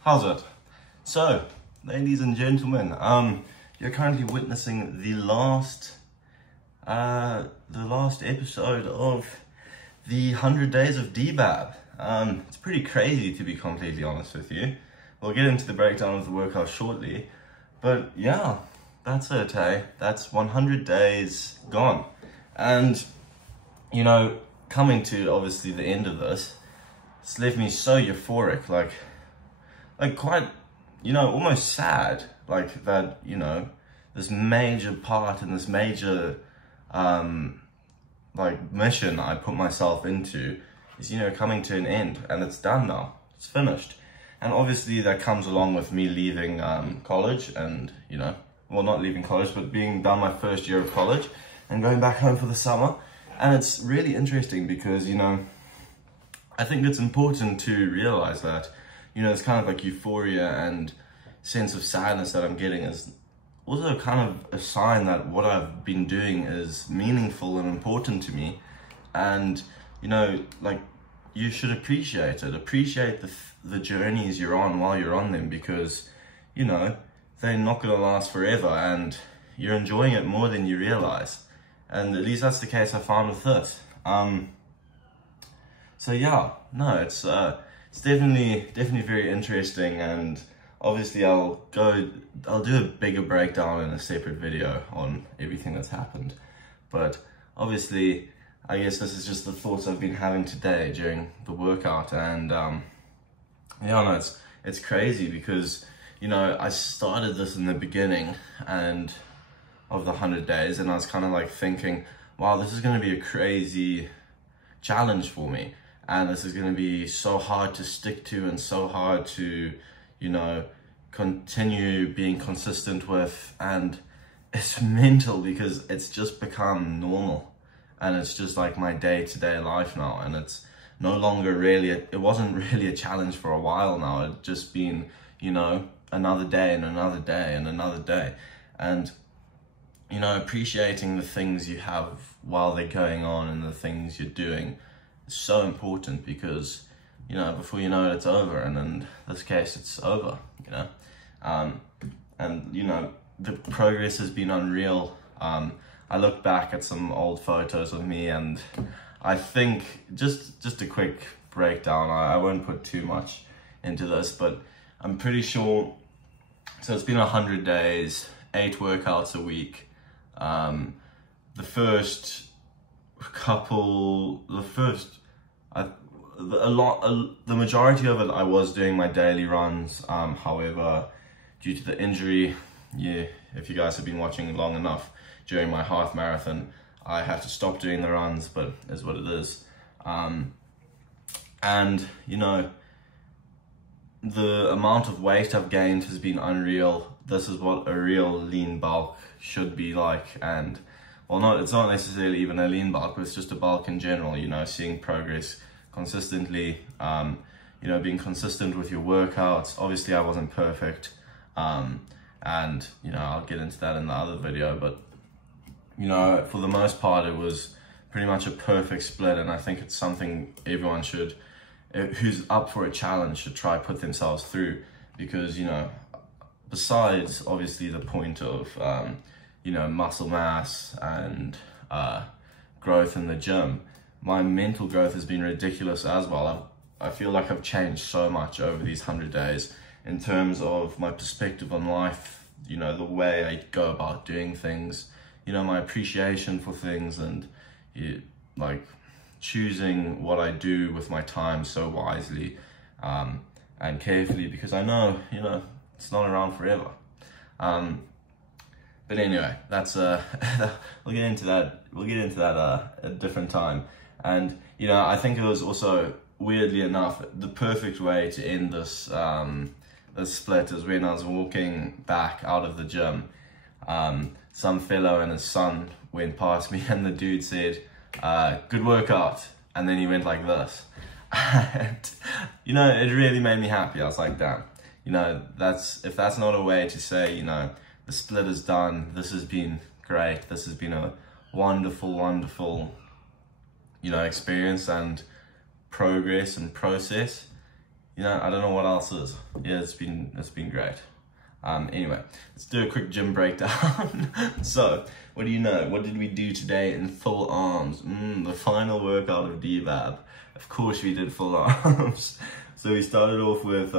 How's it? So, ladies and gentlemen, you're currently witnessing the last episode of the 100 days of DBAB. It's pretty crazy, to be completely honest with you. We'll get into the breakdown of the workout shortly, but yeah, that's it, hey? That's 100 days gone. And, you know, coming to obviously the end of this, it's left me so euphoric, like quite, you know, almost sad, like that, you know, this major part and this major, like mission I put myself into is, you know, coming to an end, and it's done now, it's finished. And obviously that comes along with me leaving college and, you know, well, not leaving college, but being done my first year of college and going back home for the summer. And it's really interesting because, you know, I think it's important to realize that, you know, this kind of like euphoria and sense of sadness that I'm getting is also kind of a sign that what I've been doing is meaningful and important to me. And, you know, like, you should appreciate it. Appreciate the journeys you're on while you're on them, because, you know, they're not going to last forever and you're enjoying it more than you realize. And at least that's the case I found with this. So yeah, no, it's definitely very interesting, and obviously I'll do a bigger breakdown in a separate video on everything that's happened. But obviously, I guess this is just the thoughts I've been having today during the workout. And yeah, no, it's crazy because, you know, I started this in the beginning and of the 100 days, and I was kind of like thinking, wow, this is going to be a crazy challenge for me. And this is going to be so hard to stick to and so hard to, you know, continue being consistent with. And it's mental because it's just become normal. And it's just like my day-to-day life now. And it's no longer really, it wasn't really a challenge for a while now. It's just been, you know, another day and another day and another day. And, you know, appreciating the things you have while they're going on and the things you're doing. So important, because, you know, before you know it, it's over, and in this case it's over, you know. And you know, the progress has been unreal. I look back at some old photos of me, and I think just a quick breakdown, I won't put too much into this, but I'm pretty sure, so it's been 100 days, 8 workouts a week. The majority of it I was doing my daily runs. However, due to the injury, yeah, if you guys have been watching long enough, during my half marathon, I had to stop doing the runs, but is what it is. And, you know, the amount of weight I've gained has been unreal. This is what a real lean bulk should be like. And, well, it's not necessarily even a lean bulk, but it's just a bulk in general, you know, seeing progress consistently, you know, being consistent with your workouts. Obviously I wasn't perfect, and, you know, I'll get into that in the other video, but, you know, for the most part it was pretty much a perfect split. And I think it's something everyone should, who's up for a challenge, should try put themselves through, because, you know, besides obviously the point of, you know, muscle mass and growth in the gym, my mental growth has been ridiculous as well. I feel like I've changed so much over these 100 days in terms of my perspective on life, you know, the way I go about doing things, you know, my appreciation for things, and like choosing what I do with my time so wisely and carefully, because I know, you know, it's not around forever. But anyway, that's we'll get into that at a different time. And, you know, I think it was also, weirdly enough, the perfect way to end this this split is when I was walking back out of the gym. some fellow and his son went past me, and the dude said, good workout, and then he went like this. And, you know, it really made me happy. I was like, damn, you know, if that's not a way to say, you know, the split is done, this has been great, this has been a wonderful, you know, experience and progress and process, you know, I don't know what else is. Yeah, it's been great. Anyway, let's do a quick gym breakdown. So, what do you know? What did we do today in full arms? The final workout of DBAB. Of course we did full arms. So we started off with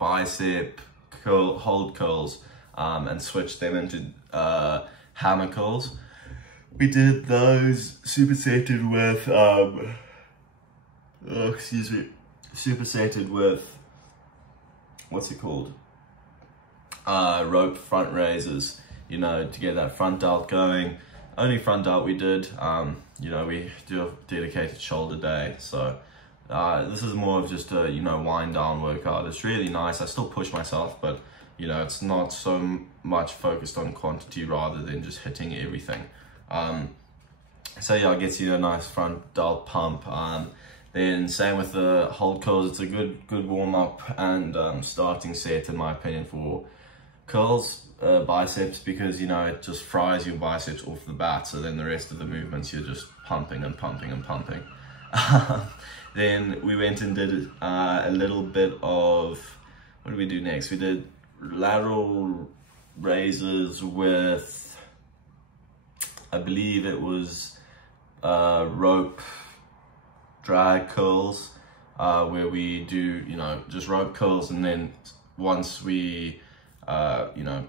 bicep curl, hold curls, and switched them into hammer curls. We did those supersetted with supersetted with, what's it called? Rope front raises, you know, to get that front delt going. Only front delt we did, you know, we do a dedicated shoulder day. So this is more of just a, you know, wind down workout. It's really nice. I still push myself, but, you know, it's not so much focused on quantity rather than just hitting everything. So yeah, it gets you a nice front delt pump. Then same with the hold curls. It's a good warm up and starting set, in my opinion, for curls, biceps, because, you know, it just fries your biceps off the bat. So then the rest of the movements, you're just pumping and pumping and pumping. Then we went and did a little bit of, what did we do next? We did lateral raises with, I believe it was rope drag curls, where we do, you know, just rope curls, and then once we, you know,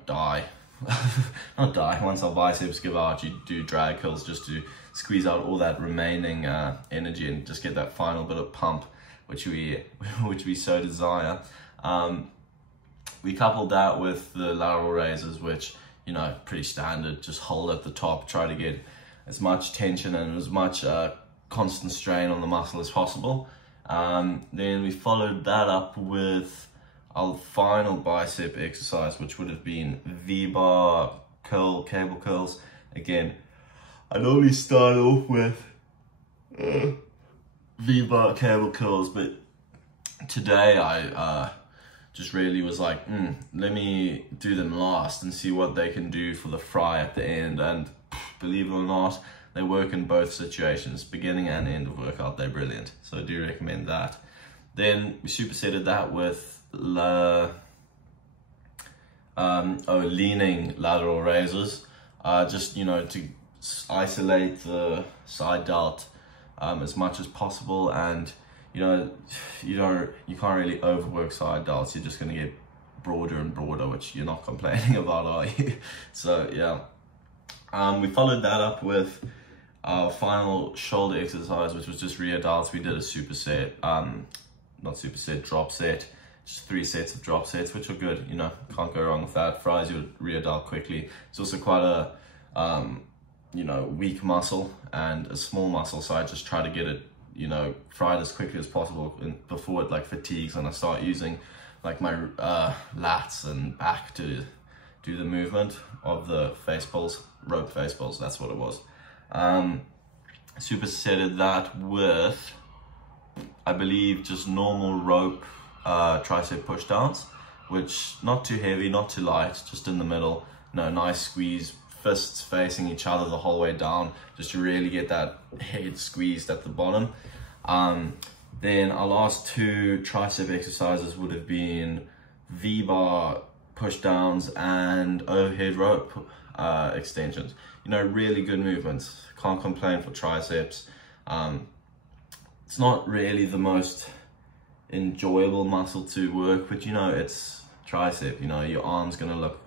once our biceps give out, you do drag curls just to squeeze out all that remaining energy and just get that final bit of pump, which we so desire. We coupled that with the lateral raises, which, you know, pretty standard, just hold at the top, try to get as much tension and as much constant strain on the muscle as possible. Then we followed that up with our final bicep exercise, which would have been V-bar curl, cable curls. Again, I normally start off with V-bar cable curls, but today I just really was like, let me do them last and see what they can do for the fry at the end. And believe it or not, they work in both situations, beginning and end of workout. They're brilliant, so I do recommend that. Then we supersetted that with leaning lateral raises, just, you know, to isolate the side delt as much as possible. And, you know, you can't really overwork side delts. You're just going to get broader and broader, which you're not complaining about, are you? So yeah, we followed that up with our final shoulder exercise, which was just rear delts. We did a superset, not superset, drop set, just 3 sets of drop sets, which are good. You know, can't go wrong with that. Fries your rear delt quickly. It's also quite a you know, weak muscle and a small muscle, so I just try to get it, you know, fried as quickly as possible before it like fatigues, and I start using like my lats and back to do the movement of the face pulls, rope face pulls. That's what it was. Supersetted that with, I believe, just normal rope tricep push downs, which not too heavy, not too light, just in the middle. No, nice squeeze, fists facing each other the whole way down, just to really get that head squeezed at the bottom. Then our last 2 tricep exercises would have been V-bar push downs and overhead rope extensions. You know, really good movements. Can't complain for triceps. It's not really the most enjoyable muscle to work, but, you know, it's tricep. You know, your arm's gonna look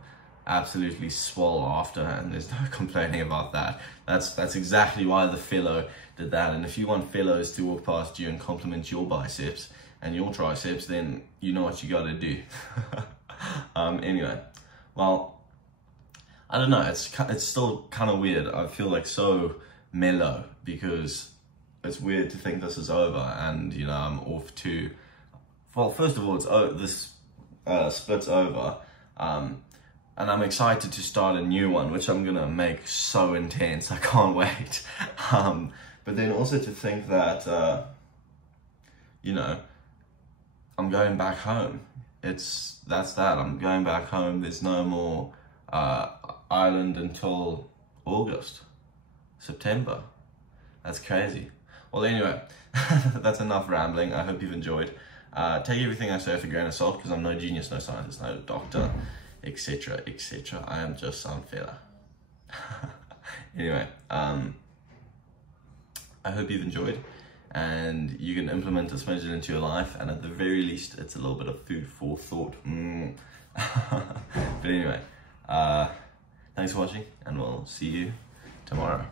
absolutely swole after, and there's no complaining about that. That's exactly why the fellow did that. And if you want fellows to walk past you and compliment your biceps and your triceps, then you know what you gotta do. Anyway, well, I don't know, it's still kind of weird. I feel like so mellow, because it's weird to think this is over and, you know, I'm off to, well, first of all, this split's over. and I'm excited to start a new one, which I'm gonna make so intense. I can't wait. But then also to think that, you know, I'm going back home. That's that. I'm going back home. There's no more Ireland until August, September. That's crazy. Well, anyway, that's enough rambling. I hope you've enjoyed. Take everything I say with a grain of salt, because I'm no genius, no scientist, no doctor, etc., etc. I am just some fella. Anyway, I hope you've enjoyed, and you can implement this method into your life, and at the very least, it's a little bit of food for thought. But anyway, thanks for watching, and we'll see you tomorrow.